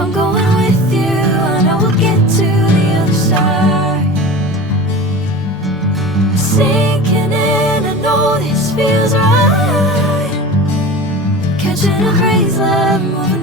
I'm going with you, I know we'll get to the other side. Sinking in, I know this feels right. Catching a crazy love, moving